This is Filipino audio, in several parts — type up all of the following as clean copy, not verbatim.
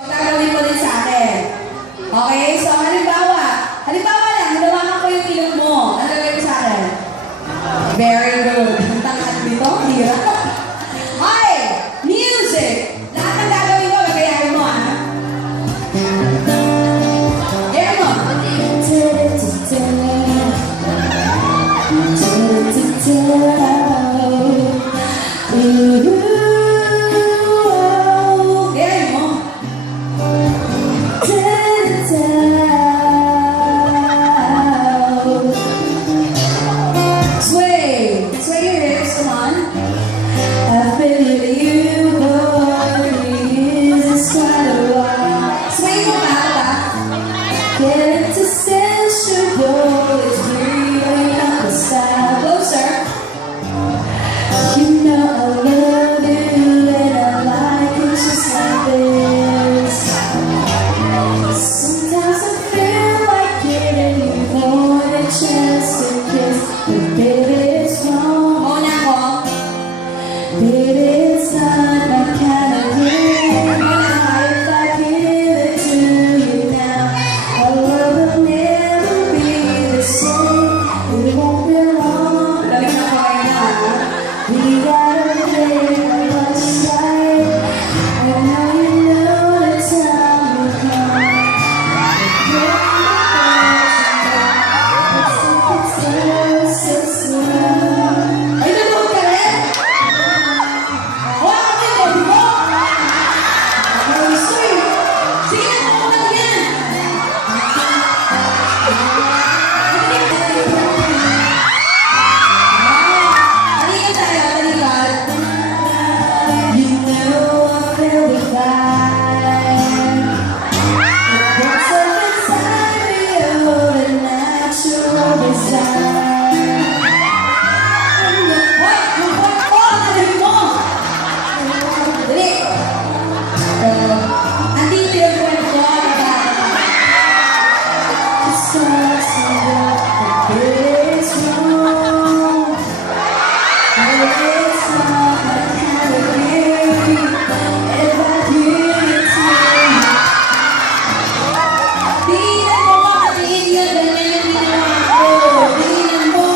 Gagawin ko din sa akin. Okay? So, halimbawa lang, hinawakan ko yung ilong mo. Ano gagawin mo sa akin? Very good. Ang tangkad dito, hirap. Okay! Music! Lahat ng gagawin ko, gagayahin mo, ha? Gaya mo. Gaya mo. Sway. Sway your hips, come on. I've been with you, boy, it's quite a while. Sway mo ba? Get to sensual, it's really not the style. Closer. You know I love you and I like it just like this. Sometimes I feel like giving you more than just a kiss, but baby it's wrong. Muna ko. Baby it's not my kind of game. If I give it to you now, our love will never be the same. It won't be long. Lalim na ko kayo na. We gotta play by what's right. I know you know the time will come. Ay, nanood ka rin? Wala ka rin, di ba? Ay, sweet. Sige na, ako na yan. Talingan tayo, talingan. You know I feel the vibe. What's up inside me, oh, the natural design. Hoy, huwag ko, nalagay mo. Dali. Andito yung kwento, diba? It's just a walk, but it's wrong. It's not my kind of game. If I give it to you. Tingnan mo, katiin yun, ganyan yung ginawa ko. Tingnan mo.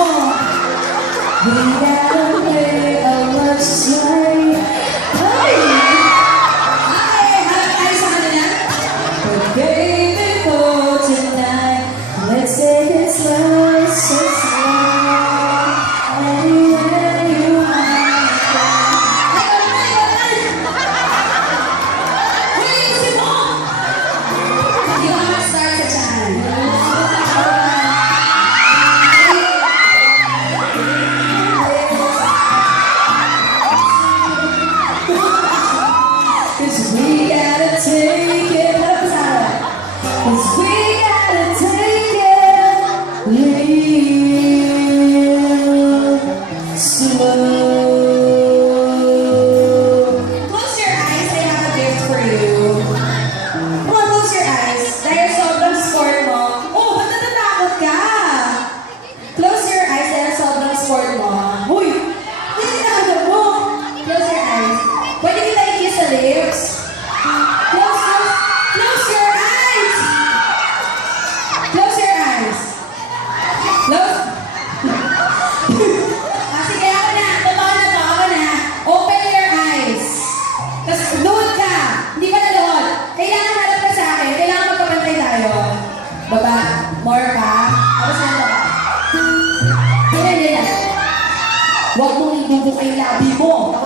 We gotta play a what's right. Hey! Okay, harap tayo sa kanila. But baby, for tonight, let's take it slow, so slow. Anywhere you wanna go. Ay, ayusin mo! Hindi ka mag-start sa tiyan. Cause we gotta take it. What up, Sarah? Cause we gotta take it real slow. Close your eyes. I have a gift for you. Come on, close your eyes. Dahil sobrang score mo. Oh, ba't natatakot ka? Close your eyes dahil sobrang score mo. Huy! Hindi na mo. Close your eyes. Pwede kita i-kiss sa lips? Close your eyes! Close your eyes. Close. Sige, ako na. Totoo na to. Ako na. Open your eyes. Tapos, luhod ka. Hindi ka na luhod. Kailangan harap ka sa akin. Kailangan magkapantay tayo. Baba. More pa. Tapos yan to. Ganyan. Huwag mong ibubuk yung labi mo.